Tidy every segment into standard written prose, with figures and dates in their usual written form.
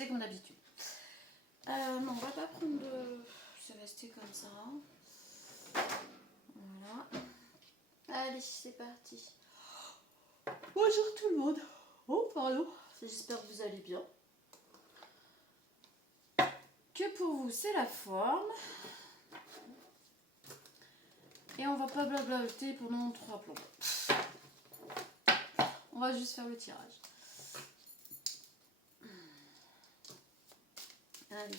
C'est comme d'habitude. Non, on va pas prendre de... C'est resté comme ça. Voilà. Allez, c'est parti. Bonjour tout le monde. Oh, pardon. J'espère que vous allez bien. Que pour vous, c'est la forme. Et on va pas blablater pendant 3 plombs. On va juste faire le tirage. Allez,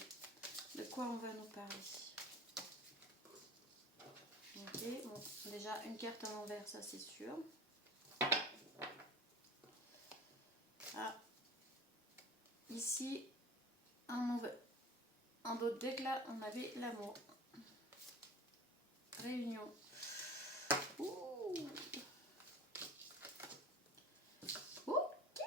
de quoi on va nous parler? Ok, bon, déjà une carte à l'envers, ça c'est sûr. Ah, ici, un autre deck là, on avait l'amour. Réunion. Ouh. Ok.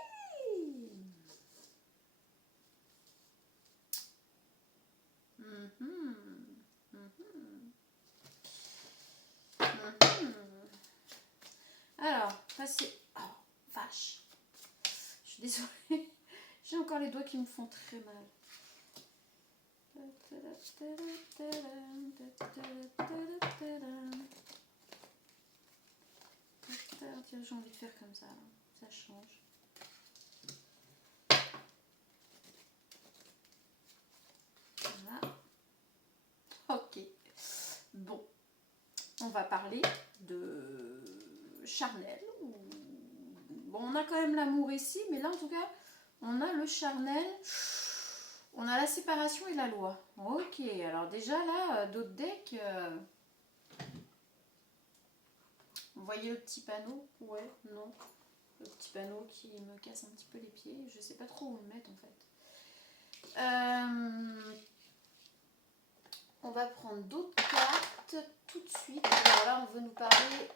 Alors, passez. Oh, vache. Je suis désolée. J'ai encore les doigts qui me font très mal. Tiens, j'ai envie de faire comme ça. Ça change. Voilà. Ok. Bon. On va parler de charnel. Bon, on a quand même l'amour ici, mais là en tout cas, on a le charnel. On a la séparation et la loi. Ok, alors déjà là, d'autres decks. Vous voyez le petit panneau? Ouais, non. Le petit panneau qui me casse un petit peu les pieds. Je sais pas trop où le mettre en fait. On va prendre d'autres cartes tout de suite. Alors là, on veut nous parler.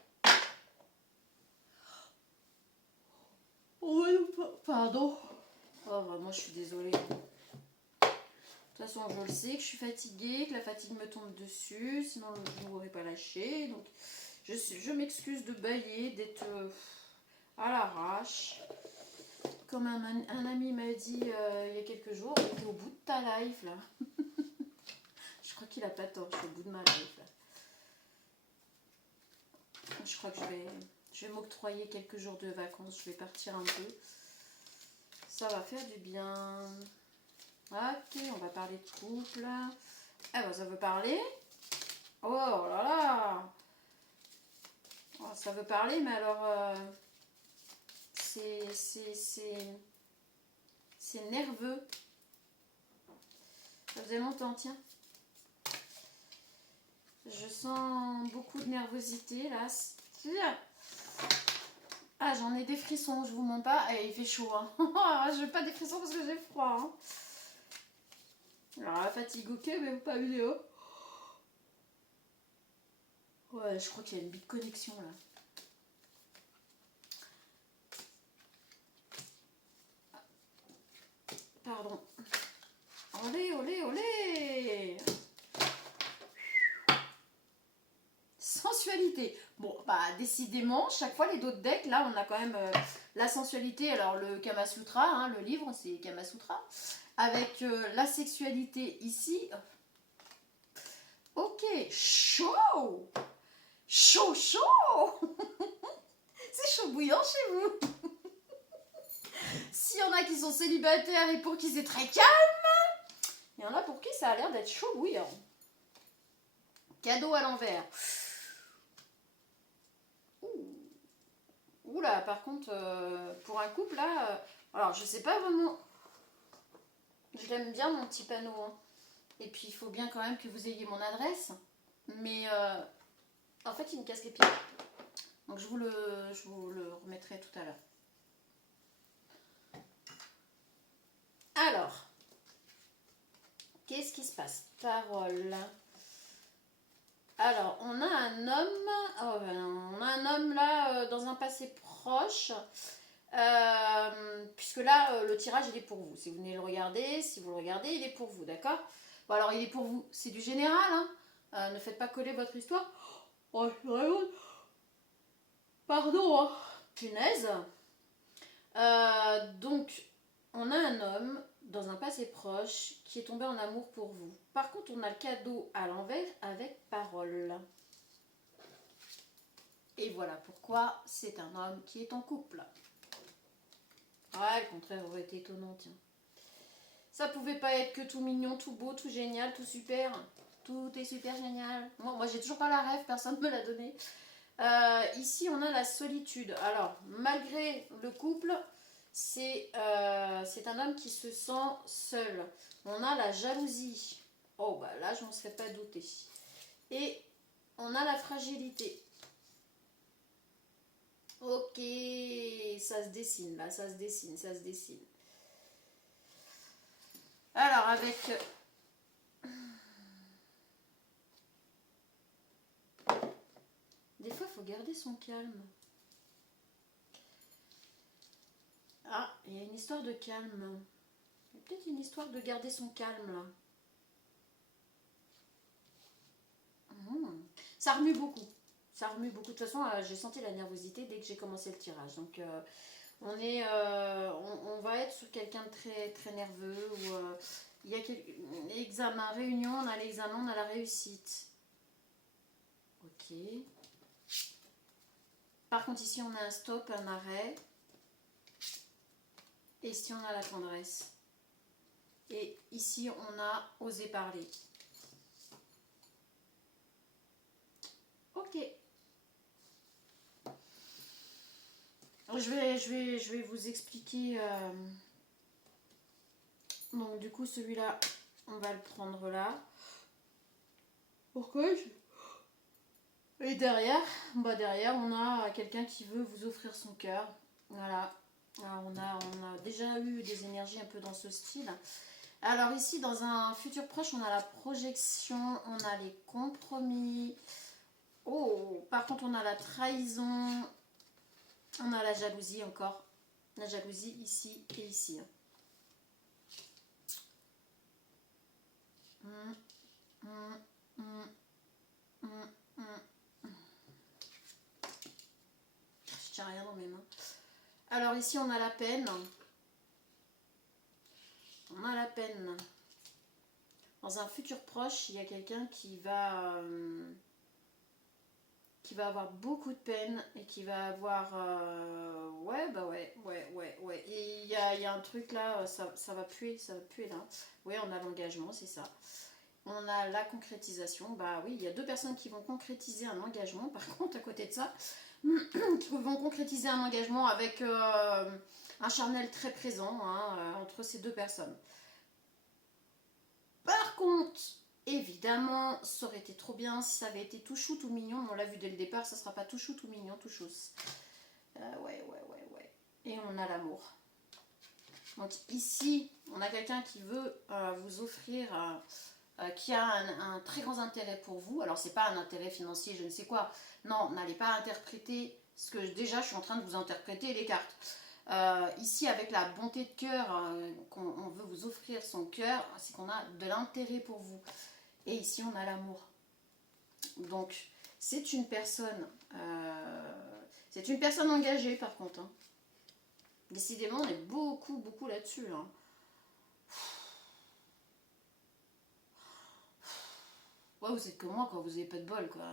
Pardon. Oh, vraiment, je suis désolée. De toute façon, je le sais que je suis fatiguée, que la fatigue me tombe dessus, sinon je ne m'aurais pas lâché. Donc, je m'excuse de bâiller, d'être à l'arrache. Comme un ami m'a dit il y a quelques jours, t'es au bout de ta life là. Je crois qu'il a pas tort, je suis au bout de ma life là. Je crois que je vais m'octroyer quelques jours de vacances, je vais partir un peu. Ça va faire du bien. Ok, on va parler de couple. Ah ben ça veut parler. Oh là là. Oh, ça veut parler, mais alors c'est nerveux. Ça faisait longtemps, tiens. Je sens beaucoup de nervosité là. Ah, j'en ai des frissons, je vous mens pas. Et il fait chaud. Hein. Je n'ai pas des frissons parce que j'ai froid. Hein. Alors la fatigue, ok, mais pas vidéo. Ouais, je crois qu'il y a une bite connexion là. Pardon. Olé, olé, olé. Sensualité. Bon, bah décidément, chaque fois les d'autres decks, là on a quand même la sensualité. Alors le Kama Sutra, hein, le livre, c'est Kama Sutra. Avec la sexualité ici. Ok, chaud. Chaud, chaud. C'est chaud bouillant chez vous. S'il y en a qui sont célibataires et pour qui c'est très calme, il y en a pour qui ça a l'air d'être chaud bouillant. Cadeau à l'envers. Oula, par contre, pour un couple là, alors je sais pas vraiment. Je l'aime bien mon petit panneau. Hein. Et puis il faut bien quand même que vous ayez mon adresse. Mais en fait, il me casse les pieds. Donc je vous le remettrai tout à l'heure. Alors, qu'est-ce qui se passe? Parole. Alors, on a un homme là dans un passé proche, puisque là le tirage il est pour vous. Si vous venez le regarder, si vous le regardez, il est pour vous, d'accord? Bon alors il est pour vous, c'est du général, hein. Ne faites pas coller votre histoire. Oh, vraiment. Pardon, hein. Punaise. Donc, on a un homme dans un passé proche qui est tombé en amour pour vous. Par contre, on a le cadeau à l'envers avec parole. Et voilà pourquoi c'est un homme qui est en couple. Ouais, le contraire aurait été étonnant, tiens. Ça pouvait pas être que tout mignon, tout beau, tout génial, tout super. Tout est super génial. Moi j'ai toujours pas la rêve, personne ne me l'a donné. Ici, on a la solitude. Alors, malgré le couple, c'est un homme qui se sent seul. On a la jalousie. Oh, bah là, je m'en serais pas douté. Et on a la fragilité. Ok, ça se dessine, là, ça se dessine, ça se dessine. Alors, avec... Des fois, il faut garder son calme. Ah, il y a une histoire de calme. Il y a peut-être une histoire de garder son calme, là. Ça remue beaucoup. Ça remue beaucoup. De toute façon, j'ai senti la nervosité dès que j'ai commencé le tirage. Donc, on va être sur quelqu'un de très, très nerveux. Ou, il y a examen, réunion, on a l'examen, on a la réussite. Ok. Par contre, ici, on a un stop, un arrêt. Et ici, on a la tendresse. Et ici, on a osé parler. Ok. Je vais vous expliquer. Donc, du coup, celui-là, on va le prendre là. Pourquoi Et derrière, derrière, on a quelqu'un qui veut vous offrir son cœur. Voilà. Alors, on a déjà eu des énergies un peu dans ce style. Alors ici, dans un futur proche, on a la projection, on a les compromis. Oh, par contre, on a la trahison. On a la jalousie encore. La jalousie ici et ici. Je tiens rien dans mes mains. Alors ici, on a la peine. On a la peine. Dans un futur proche, il y a quelqu'un qui va avoir beaucoup de peine et qui va avoir ouais. Et il y a un truc là, ça va puer là. Oui, on a l'engagement, c'est ça. On a la concrétisation. Bah oui, il y a deux personnes qui vont concrétiser un engagement. Par contre, à côté de ça, qui vont concrétiser un engagement avec un charnel très présent entre ces deux personnes. Par contre, évidemment, ça aurait été trop bien si ça avait été tout chou, tout mignon. On l'a vu dès le départ, ça sera pas tout chou, tout mignon, tout chousse. Ouais. Et on a l'amour. Donc ici, on a quelqu'un qui veut vous offrir, qui a un très grand intérêt pour vous. Alors c'est pas un intérêt financier, je ne sais quoi. Non, n'allez pas interpréter ce que déjà je suis en train de vous interpréter les cartes. Ici, avec la bonté de cœur, qu'on veut vous offrir son cœur, c'est qu'on a de l'intérêt pour vous. Et ici, on a l'amour. Donc, c'est une personne engagée, par contre. Hein. Décidément, on est beaucoup là-dessus. Hein. Ouais, vous êtes comme moi quand vous n'avez pas de bol, quoi.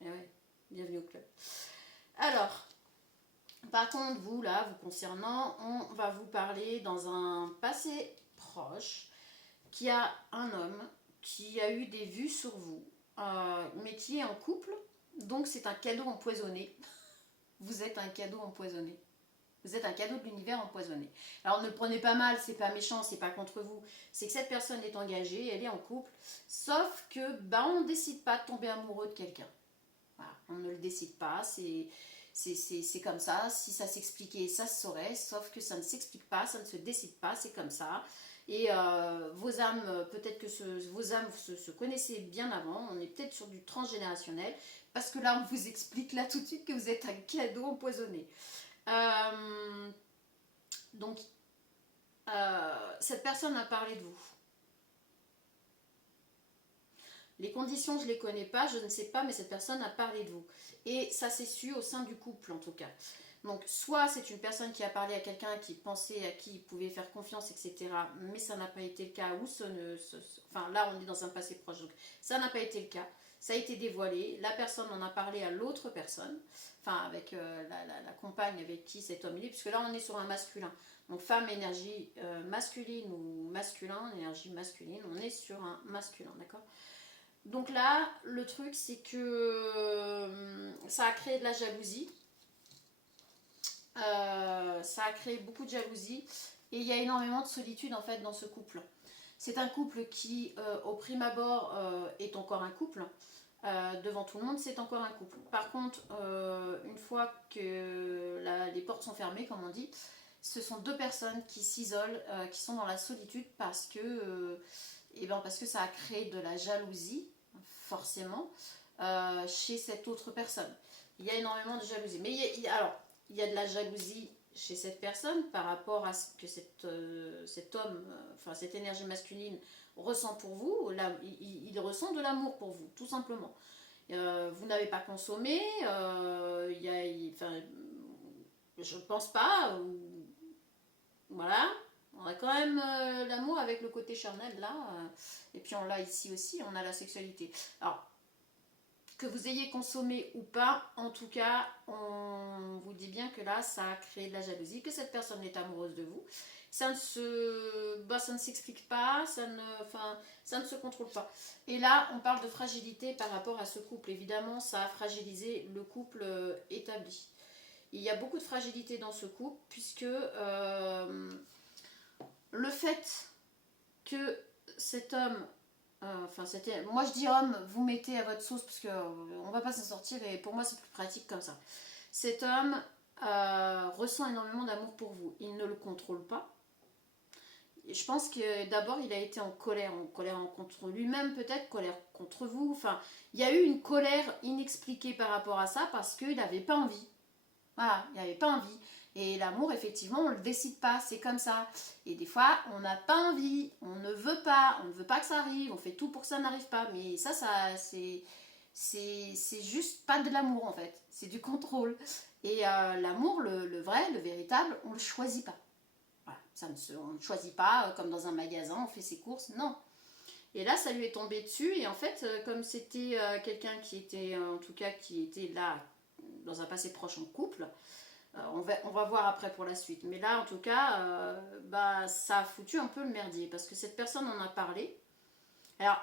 Et ouais, bienvenue au club. Alors, par contre, vous, là, vous concernant, on va vous parler dans un passé proche qui a un homme qui a eu des vues sur vous, mais qui est en couple, donc c'est un cadeau empoisonné. Vous êtes un cadeau empoisonné. Vous êtes un cadeau de l'univers empoisonné. Alors ne le prenez pas mal, c'est pas méchant, c'est pas contre vous. C'est que cette personne est engagée, elle est en couple, sauf que on ne décide pas de tomber amoureux de quelqu'un. Voilà, on ne le décide pas, c'est comme ça. Si ça s'expliquait, ça se saurait, sauf que ça ne s'explique pas, ça ne se décide pas, c'est comme ça. Et vos âmes, peut-être que vos âmes se connaissaient bien avant, on est peut-être sur du transgénérationnel, parce que là on vous explique là tout de suite que vous êtes un cadeau empoisonné. Donc, cette personne a parlé de vous. Les conditions, je ne les connais pas, je ne sais pas, mais cette personne a parlé de vous. Et ça s'est su au sein du couple, en tout cas. Donc, soit c'est une personne qui a parlé à quelqu'un qui pensait à qui il pouvait faire confiance, etc. Mais ça n'a pas été le cas. Ou enfin, là, on est dans un passé proche. Donc, ça n'a pas été le cas. Ça a été dévoilé. La personne en a parlé à l'autre personne. Enfin, avec la compagne avec qui cet homme est. Puisque là, on est sur un masculin. Donc, femme, énergie masculine ou masculin, énergie masculine. On est sur un masculin, d'accord? Donc là, le truc, c'est que ça a créé de la jalousie. Ça a créé beaucoup de jalousie et il y a énormément de solitude en fait dans ce couple. C'est un couple qui, au prime abord, est encore un couple. Devant tout le monde, c'est encore un couple. Par contre, une fois que les portes sont fermées, comme on dit, ce sont deux personnes qui s'isolent, qui sont dans la solitude parce que ça a créé de la jalousie, forcément, chez cette autre personne. Il y a énormément de jalousie. Mais alors, il y a de la jalousie chez cette personne par rapport à ce que cet homme, enfin cette énergie masculine ressent pour vous. Là, il ressent de l'amour pour vous, tout simplement. Vous n'avez pas consommé, je ne pense pas, voilà. On a quand même l'amour avec le côté charnel là, et puis on l'a ici aussi, on a la sexualité. Alors, que vous ayez consommé ou pas, en tout cas, on vous dit bien que là, ça a créé de la jalousie, que cette personne est amoureuse de vous. Ça ne s'explique pas, ça ne se contrôle pas. Et là, on parle de fragilité par rapport à ce couple. Évidemment, ça a fragilisé le couple établi. Il y a beaucoup de fragilité dans ce couple, puisque le fait que cet homme moi je dis homme, vous mettez à votre sauce parce qu'on va pas s'en sortir et pour moi c'est plus pratique comme ça. Cet homme ressent énormément d'amour pour vous. Il ne le contrôle pas. Et je pense que d'abord il a été en colère contre lui-même peut-être, colère contre vous. Enfin, il y a eu une colère inexpliquée par rapport à ça parce qu'il n'avait pas envie. Voilà, il n'avait pas envie. Et l'amour, effectivement, on ne le décide pas, c'est comme ça. Et des fois, on n'a pas envie, on ne veut pas que ça arrive, on fait tout pour que ça n'arrive pas. Mais ça c'est juste pas de l'amour en fait, c'est du contrôle. Et l'amour, le vrai, le véritable, on ne le choisit pas. Voilà, on ne choisit pas comme dans un magasin, on fait ses courses, non. Et là, ça lui est tombé dessus. Et en fait, comme c'était quelqu'un qui était, en tout cas, qui était là, dans un passé proche en couple, on va voir après pour la suite. Mais là, en tout cas, ça a foutu un peu le merdier. Parce que cette personne en a parlé. Alors,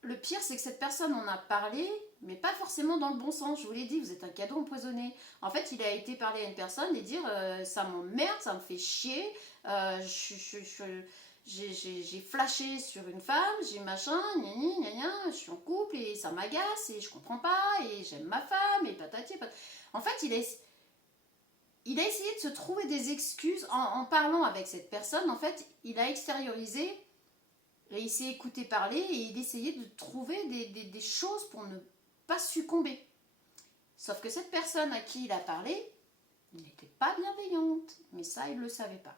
le pire, c'est que cette personne en a parlé, mais pas forcément dans le bon sens. Je vous l'ai dit, vous êtes un cadeau empoisonné. En fait, il a été parler à une personne et dire ça m'emmerde, ça me fait chier. J'ai flashé sur une femme, j'ai machin, je suis en couple et ça m'agace et je comprends pas et j'aime ma femme et patati patati. En fait, il a essayé de se trouver des excuses en parlant avec cette personne. En fait, il a extériorisé et il s'est écouté parler et il essayait de trouver des choses pour ne pas succomber. Sauf que cette personne à qui il a parlé n'était pas bienveillante, mais ça, il ne le savait pas.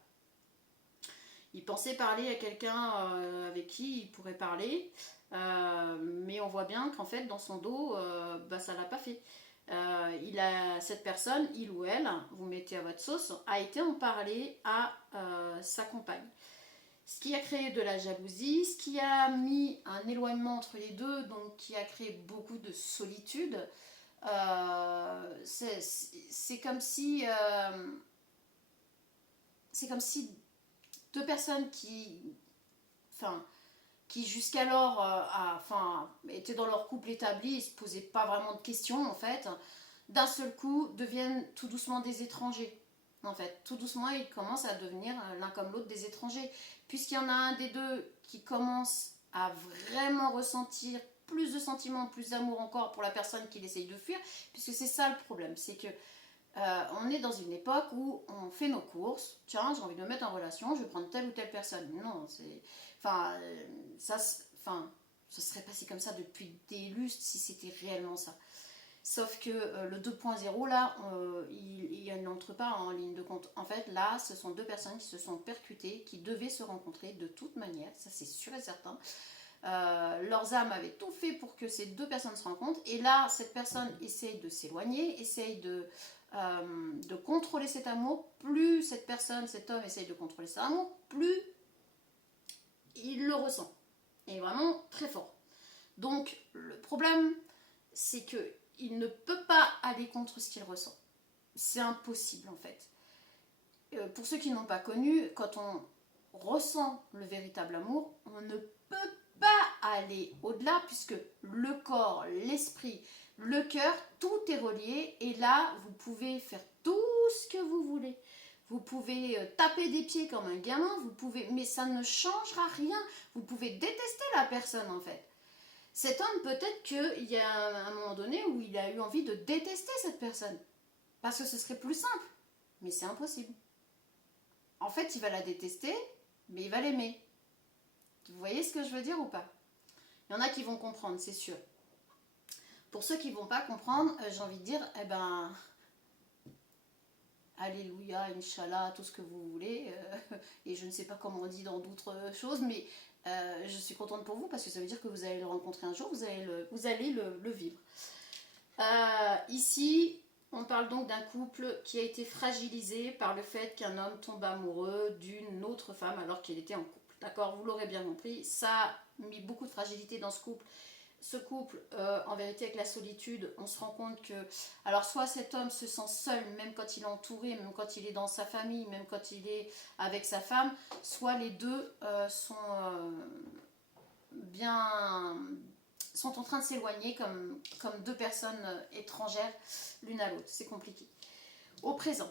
Il pensait parler à quelqu'un avec qui il pourrait parler, mais on voit bien qu'en fait, dans son dos, ça ne l'a pas fait. Cette personne, il ou elle, vous mettez à votre sauce, a été en parler à sa compagne. Ce qui a créé de la jalousie, ce qui a mis un éloignement entre les deux, donc qui a créé beaucoup de solitude. C'est comme si deux personnes qui jusqu'alors étaient dans leur couple établi et ne se posaient pas vraiment de questions en fait, d'un seul coup deviennent tout doucement des étrangers. En fait, tout doucement, ils commencent à devenir l'un comme l'autre des étrangers. Puisqu'il y en a un des deux qui commence à vraiment ressentir plus de sentiments, plus d'amour encore pour la personne qu'il essaye de fuir, puisque c'est ça le problème, c'est que on est dans une époque où on fait nos courses. Tiens, j'ai envie de me mettre en relation, je vais prendre telle ou telle personne. Non, ça serait passé comme ça depuis des lustres si c'était réellement ça. Sauf que le 2.0 là, il n'entre pas en ligne de compte. En fait, là, ce sont deux personnes qui se sont percutées, qui devaient se rencontrer de toute manière, ça c'est sûr et certain. Leurs âmes avaient tout fait pour que ces deux personnes se rencontrent. Et là, cette personne essaye de s'éloigner, essaye de de contrôler cet amour, plus cette personne, cet homme essaye de contrôler cet amour, plus il le ressent. Et vraiment très fort. Donc le problème, c'est que il ne peut pas aller contre ce qu'il ressent. C'est impossible en fait. Pour ceux qui n'ont pas connu, quand on ressent le véritable amour, on ne peut pas aller au-delà puisque le corps, l'esprit, le cœur, tout est relié et là, vous pouvez faire tout ce que vous voulez. Vous pouvez taper des pieds comme un gamin, vous pouvez, mais ça ne changera rien. Vous pouvez détester la personne en fait. Cet homme, peut-être qu'il y a un moment donné où il a eu envie de détester cette personne. Parce que ce serait plus simple. Mais c'est impossible. En fait, il va la détester, mais il va l'aimer. Vous voyez ce que je veux dire ou pas? Il y en a qui vont comprendre, c'est sûr. Pour ceux qui ne vont pas comprendre, j'ai envie de dire, eh ben, alléluia, Inch'Allah, tout ce que vous voulez. Et je ne sais pas comment on dit dans d'autres choses, mais je suis contente pour vous parce que ça veut dire que vous allez le rencontrer un jour, vous allez le vivre. Ici, on parle donc d'un couple qui a été fragilisé par le fait qu'un homme tombe amoureux d'une autre femme alors qu'il était en couple. D'accord, vous l'aurez bien compris, ça a mis beaucoup de fragilité dans ce couple. Ce couple, en vérité, avec la solitude, on se rend compte que, alors soit cet homme se sent seul, même quand il est entouré, même quand il est dans sa famille, même quand il est avec sa femme, soit les deux sont en train de s'éloigner comme deux personnes étrangères l'une à l'autre. C'est compliqué. Au présent,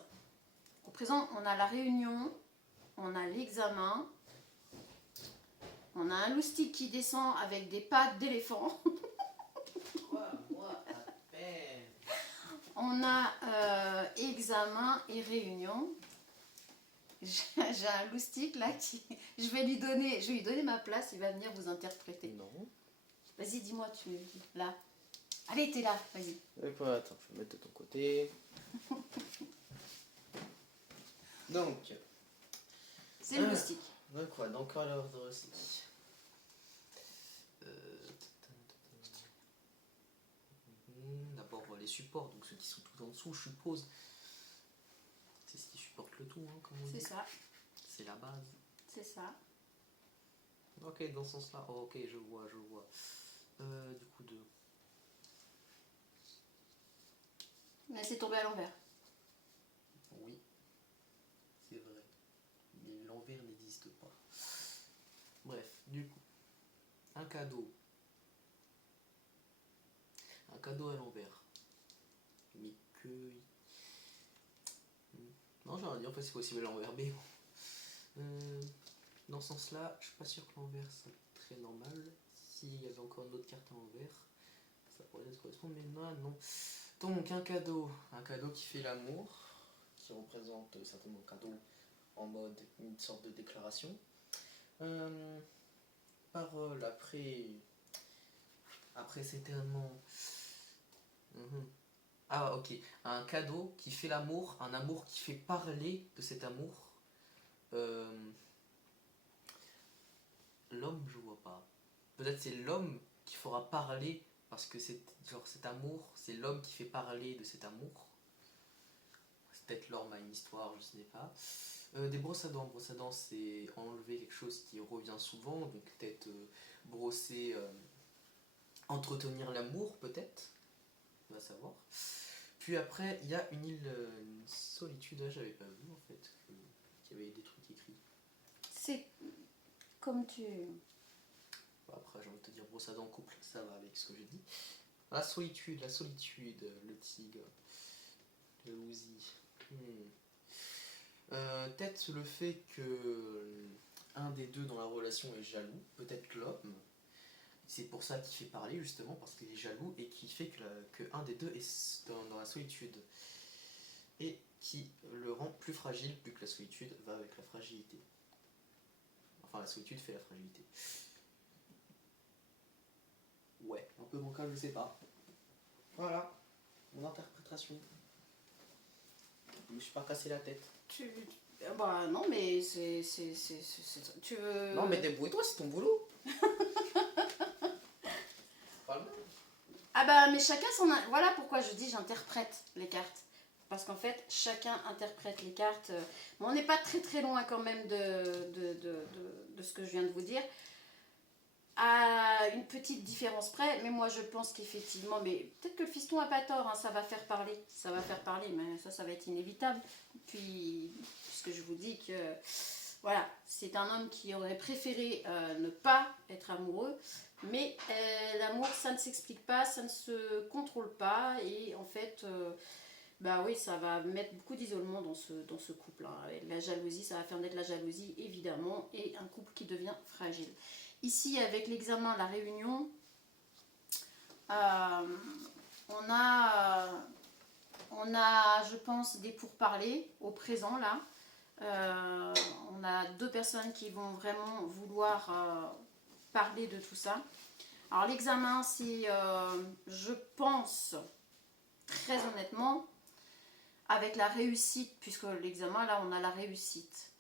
on a la réunion, on a l'examen, on a un loustic qui descend avec des pattes d'éléphant. On a examen et réunion. J'ai un loustic là qui... Je vais lui donner ma place, il va venir vous interpréter. Non. Vas-y, dis-moi, tu es là. Allez, t'es là, vas-y. Attends, je vais mettre de ton côté. Donc. C'est le loustic. Donc quoi, dans quel ordre aussi D'abord les supports, donc ceux qui sont tout en dessous, je suppose. C'est ce qui supporte le tout, hein, comme on dit. C'est ça. C'est la base. C'est ça. Ok, dans ce sens-là. Oh, ok, je vois. Du coup, deux. Mais c'est tombé à l'envers. Oui, c'est vrai. Mais l'envers n'existe pas. Bref, du coup, un cadeau. Un cadeau à l'envers. Mais que... Non, j'ai rien dit, en fait c'est possible à l'envers, mais dans ce sens-là, je suis pas sûr que l'envers c'est très normal. S'il y avait encore une autre carte à l'envers, ça pourrait se correspondre, mais non. Donc un cadeau qui fait l'amour, qui représente certainement un cadeau en mode une sorte de déclaration. Parole, après c'est tellement... Ah ok, un cadeau qui fait l'amour, un amour qui fait parler de cet amour. L'homme, je vois pas. Peut-être c'est l'homme qui fera parler parce que c'est genre cet amour, c'est l'homme qui fait parler de cet amour. C'est peut-être l'homme a une histoire, je sais pas. Des brosses à dents, c'est enlever quelque chose qui revient souvent, donc peut-être brosser, entretenir l'amour peut-être. On va savoir. Puis après, il y a une solitude, là j'avais pas vu en fait, qu'il y avait des trucs écrits. C'est comme tu... Après j'ai envie de te dire brosse à dents couple, ça va avec ce que j'ai dit. La solitude, le tigre, le ouzi. Peut-être le fait que un des deux dans la relation est jaloux, peut-être l'homme. C'est pour ça qu'il fait parler justement, parce qu'il est jaloux et qui fait que un des deux est dans la solitude. Et qui le rend plus fragile, plus que la solitude va avec la fragilité. Enfin, la solitude fait la fragilité. Ouais, un peu bancal, je sais pas. Voilà, mon interprétation. Je me suis pas cassé la tête. Bah non, mais c'est... Tu veux... Non, mais débrouille-toi, c'est ton boulot. Ah bah mais chacun son... Voilà pourquoi je dis j'interprète les cartes. Parce qu'en fait, chacun interprète les cartes. Mais on n'est pas très très loin quand même de ce que je viens de vous dire. À une petite différence près, mais moi je pense qu'effectivement, mais peut-être que le fiston a pas tort, hein, ça va faire parler, mais ça va être inévitable. Puis, puisque je vous dis que, voilà, c'est un homme qui aurait préféré ne pas être amoureux, mais l'amour, ça ne s'explique pas, ça ne se contrôle pas, et en fait, bah oui, ça va mettre beaucoup d'isolement dans ce couple, hein. Avec la jalousie, ça va faire naître la jalousie, évidemment, et un couple qui devient fragile. Ici, avec l'examen, la réunion, on a, je pense, des pourparlers au présent, là. On a deux personnes qui vont vraiment vouloir parler de tout ça. Alors, l'examen, c'est, je pense, très honnêtement, avec la réussite, puisque l'examen, là, on a la réussite.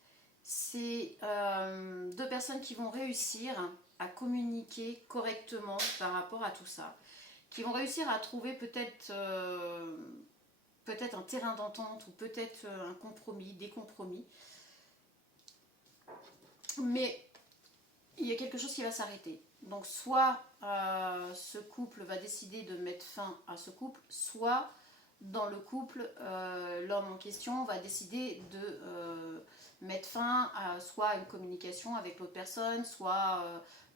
C'est deux personnes qui vont réussir à communiquer correctement par rapport à tout ça, qui vont réussir à trouver peut-être un terrain d'entente ou peut-être un compromis, des compromis. Mais il y a quelque chose qui va s'arrêter. Donc soit ce couple va décider de mettre fin à ce couple, soit dans le couple, l'homme en question va décider de mettre fin à soit une communication avec l'autre personne, soit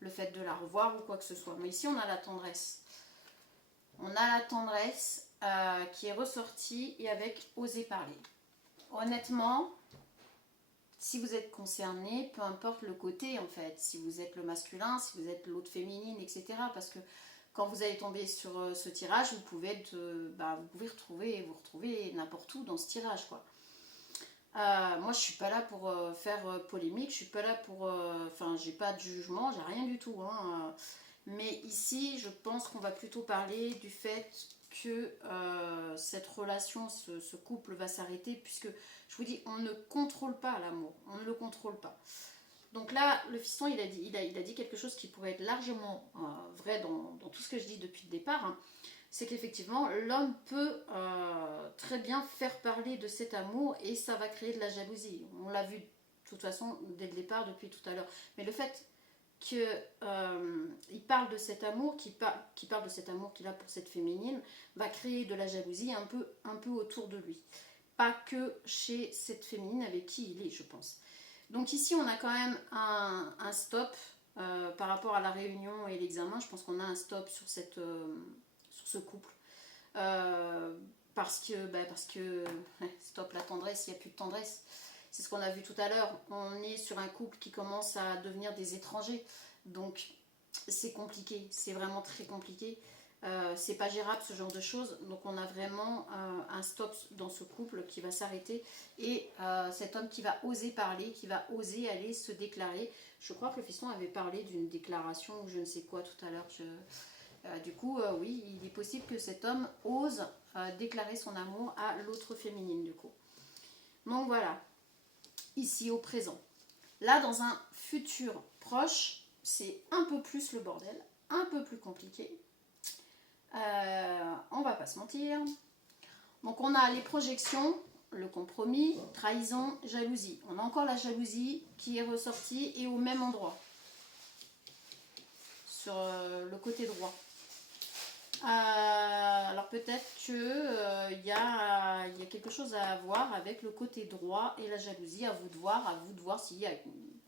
le fait de la revoir ou quoi que ce soit. Mais ici, on a la tendresse. On a la tendresse qui est ressortie et avec oser parler. Honnêtement, si vous êtes concerné, peu importe le côté en fait, si vous êtes le masculin, si vous êtes l'autre féminine, etc. Parce que quand vous allez tomber sur ce tirage, vous pouvez vous retrouver n'importe où dans ce tirage, quoi. Moi, je suis pas là pour faire polémique, je suis pas là pour... Enfin, j'ai pas de jugement, j'ai rien du tout, hein. Mais ici, je pense qu'on va plutôt parler du fait que cette relation, ce couple va s'arrêter, puisque, je vous dis, on ne contrôle pas l'amour, on ne le contrôle pas. Donc là, le fiston, il a dit quelque chose qui pourrait être largement vrai dans tout ce que je dis depuis le départ, hein. C'est qu'effectivement, l'homme peut très bien faire parler de cet amour et ça va créer de la jalousie. On l'a vu de toute façon dès le départ, depuis tout à l'heure. Mais le fait qu'il parle de cet amour, qu'il parle de cet amour qu'il a pour cette féminine, va créer de la jalousie un peu autour de lui. Pas que chez cette féminine avec qui il est, je pense. Donc ici, on a quand même un stop par rapport à la réunion et l'examen. Je pense qu'on a un stop sur ce couple. Parce que stop la tendresse, il n'y a plus de tendresse. C'est ce qu'on a vu tout à l'heure. On est sur un couple qui commence à devenir des étrangers. Donc c'est compliqué, c'est vraiment très compliqué. C'est pas gérable ce genre de choses. Donc on a vraiment un stop dans ce couple qui va s'arrêter. Et cet homme qui va oser parler, qui va oser aller se déclarer. Je crois que le fiston avait parlé d'une déclaration ou je ne sais quoi tout à l'heure. Du coup, oui, il est possible que cet homme ose déclarer son amour à l'autre féminine, du coup. Donc voilà, ici au présent. Là, dans un futur proche, c'est un peu plus le bordel, un peu plus compliqué. On va pas se mentir. Donc on a les projections, le compromis, trahison, jalousie. On a encore la jalousie qui est ressortie et au même endroit, sur le côté droit. Alors peut-être que y a quelque chose à voir avec le côté droit et la jalousie. À vous de voir s'il y a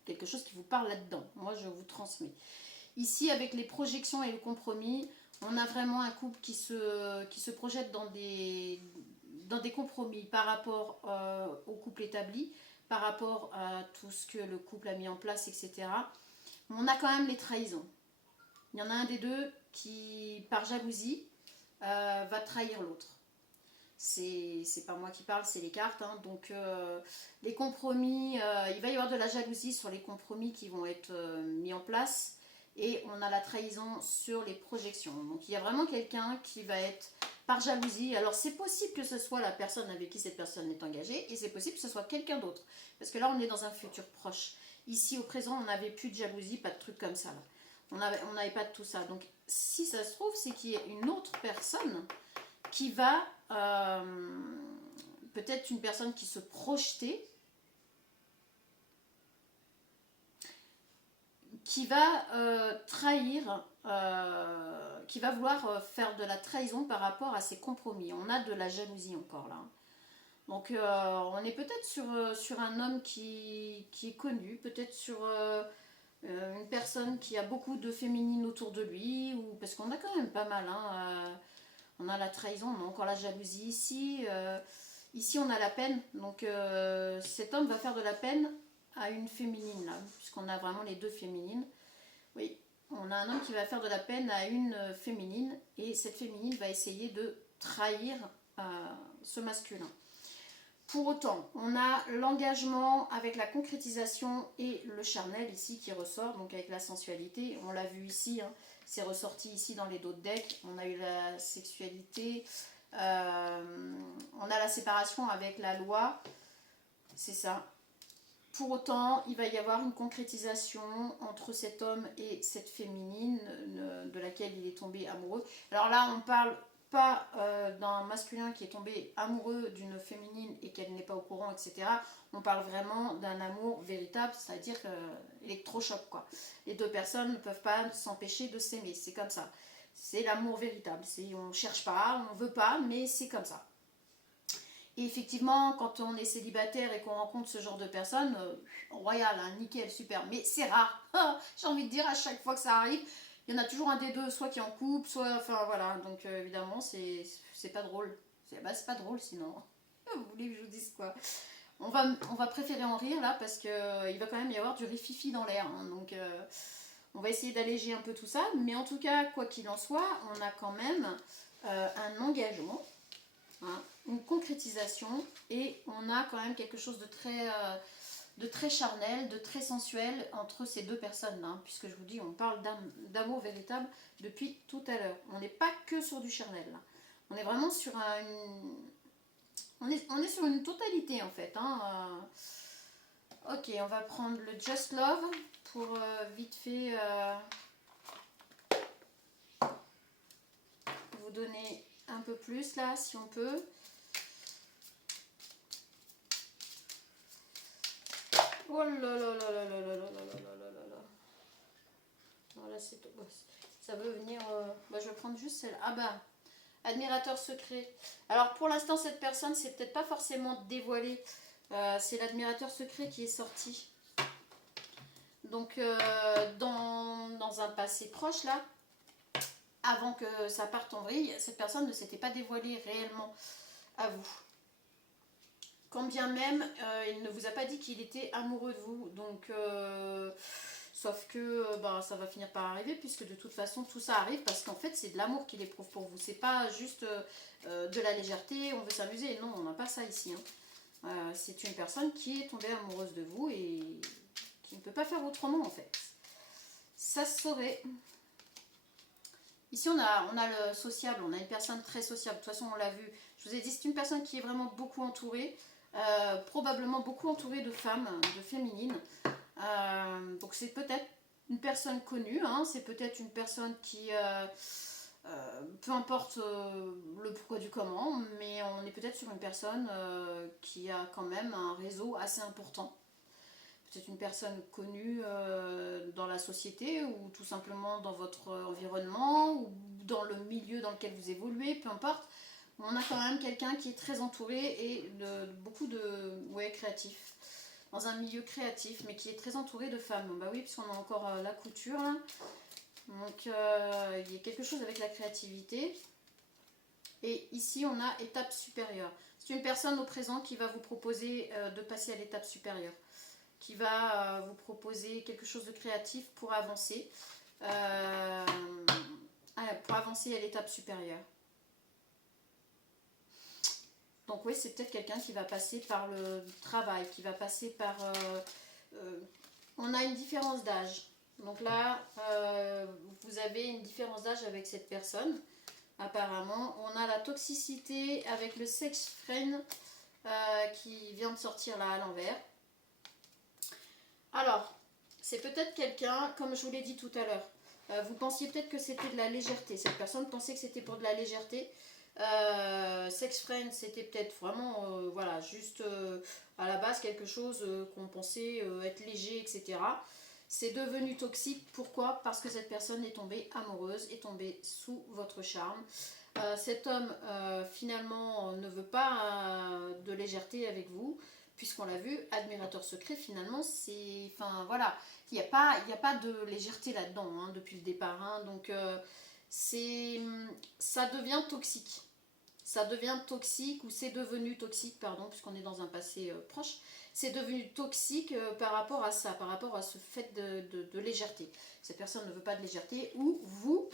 quelque chose qui vous parle là-dedans. Moi, je vous transmets. Ici, avec les projections et le compromis, on a vraiment un couple qui se projette dans des compromis par rapport au couple établi, par rapport à tout ce que le couple a mis en place, etc. Mais on a quand même les trahisons. Il y en a un des deux qui, par jalousie, va trahir l'autre. C'est pas moi qui parle, c'est les cartes, hein. Donc les compromis, il va y avoir de la jalousie sur les compromis qui vont être mis en place. Et on a la trahison sur les projections. Donc il y a vraiment quelqu'un qui va être par jalousie. Alors c'est possible que ce soit la personne avec qui cette personne est engagée. Et c'est possible que ce soit quelqu'un d'autre. Parce que là on est dans un futur proche. Ici au présent on n'avait plus de jalousie, pas de trucs comme ça là. On n'avait pas de tout ça. Donc si ça se trouve, c'est qu'il y a une autre personne qui va peut-être une personne qui se projetait, qui va trahir, qui va vouloir faire de la trahison par rapport à ses compromis. On a de la jalousie encore là. Donc on est peut-être sur un homme qui est connu, peut-être sur une personne qui a beaucoup de féminines autour de lui, ou parce qu'on a quand même pas mal, hein, on a la trahison, on a encore la jalousie ici. Ici on a la peine, donc cet homme va faire de la peine à une féminine là, puisqu'on a vraiment les deux féminines. Oui, on a un homme qui va faire de la peine à une féminine, et cette féminine va essayer de trahir ce masculin. Pour autant, on a l'engagement avec la concrétisation et le charnel ici qui ressort, donc avec la sensualité. On l'a vu ici, hein, c'est ressorti ici dans les dos de deck. On a eu la sexualité, on a la séparation avec la loi, c'est ça. Pour autant, il va y avoir une concrétisation entre cet homme et cette féminine de laquelle il est tombé amoureux. Alors là, on parle pas d'un masculin qui est tombé amoureux d'une féminine et qu'elle n'est pas au courant, etc. On parle vraiment d'un amour véritable, c'est-à-dire électrochoc, quoi. Les deux personnes ne peuvent pas s'empêcher de s'aimer, c'est comme ça. C'est l'amour véritable, on ne cherche pas, on ne veut pas, mais c'est comme ça. Et effectivement, quand on est célibataire et qu'on rencontre ce genre de personnes, royal, hein, nickel, super, mais c'est rare. J'ai envie de dire, à chaque fois que ça arrive, il y en a toujours un des deux, soit qui est en couple, soit, enfin voilà, donc évidemment, c'est pas drôle. C'est pas drôle sinon. Vous voulez que je vous dise quoi? On va préférer en rire là, parce que il va quand même y avoir du rififi dans l'air, hein, donc on va essayer d'alléger un peu tout ça, mais en tout cas, quoi qu'il en soit, on a quand même un engagement, hein, une concrétisation, et on a quand même quelque chose de très charnel, de très sensuel entre ces deux personnes-là, hein, puisque je vous dis, on parle d'amour véritable depuis tout à l'heure. On n'est pas que sur du charnel, là. On est vraiment sur on est sur une totalité, en fait, hein. Ok, on va prendre le Just Love pour vite fait vous donner un peu plus, là, si on peut. Oh là là là là là là là là là là là. Voilà, c'est tout. Ça veut venir. Je vais prendre juste celle. Ah bah, admirateur secret. Alors pour l'instant, cette personne, c'est peut-être pas forcément dévoilé. C'est l'admirateur secret qui est sorti. Donc dans un passé proche là, avant que ça parte en vrille, cette personne ne s'était pas dévoilée réellement à vous. Quand bien même, il ne vous a pas dit qu'il était amoureux de vous. Donc, sauf que ça va finir par arriver, puisque de toute façon, tout ça arrive parce qu'en fait, c'est de l'amour qu'il éprouve pour vous. C'est pas juste de la légèreté, on veut s'amuser. Non, on n'a pas ça ici, hein. C'est une personne qui est tombée amoureuse de vous et qui ne peut pas faire autrement, en fait. Ça se saurait. Ici, on a le sociable, on a une personne très sociable. De toute façon, on l'a vu. Je vous ai dit, c'est une personne qui est vraiment beaucoup entourée. Probablement beaucoup entourée de femmes, de féminines. Donc c'est peut-être une personne connue, hein, c'est peut-être une personne qui, peu importe le pourquoi du comment, mais on est peut-être sur une personne qui a quand même un réseau assez important. Peut-être une personne connue dans la société, ou tout simplement dans votre environnement, ou dans le milieu dans lequel vous évoluez, peu importe. On a quand même quelqu'un qui est très entouré et beaucoup de créatifs, dans un milieu créatif, mais qui est très entouré de femmes. Bah oui, puisqu'on a encore la couture là. Donc il y a quelque chose avec la créativité. Et ici on a étape supérieure. C'est une personne au présent qui va vous proposer de passer à l'étape supérieure, qui va vous proposer quelque chose de créatif pour avancer, à l'étape supérieure. Donc oui, c'est peut-être quelqu'un qui va passer par le travail, qui va passer par... on a une différence d'âge. Donc là, vous avez une différence d'âge avec cette personne, apparemment. On a la toxicité avec le sex friend qui vient de sortir là à l'envers. Alors, c'est peut-être quelqu'un, comme je vous l'ai dit tout à l'heure, vous pensiez peut-être que c'était de la légèreté. Cette personne pensait que c'était pour de la légèreté. Sex friend, c'était peut-être vraiment, voilà, juste à la base quelque chose qu'on pensait être léger, etc. C'est devenu toxique. Pourquoi? Parce que cette personne est tombée amoureuse, est tombée sous votre charme. Cet homme, finalement, ne veut pas de légèreté avec vous, puisqu'on l'a vu, admirateur secret, finalement, c'est... Enfin, voilà, il y a pas de légèreté là-dedans, hein, depuis le départ. Hein, donc, c'est, ça devient toxique. Ça devient toxique, ou c'est devenu toxique, pardon, puisqu'on est dans un passé proche. C'est devenu toxique par rapport à ça, par rapport à ce fait de légèreté. Cette personne ne veut pas de légèreté, ou vous,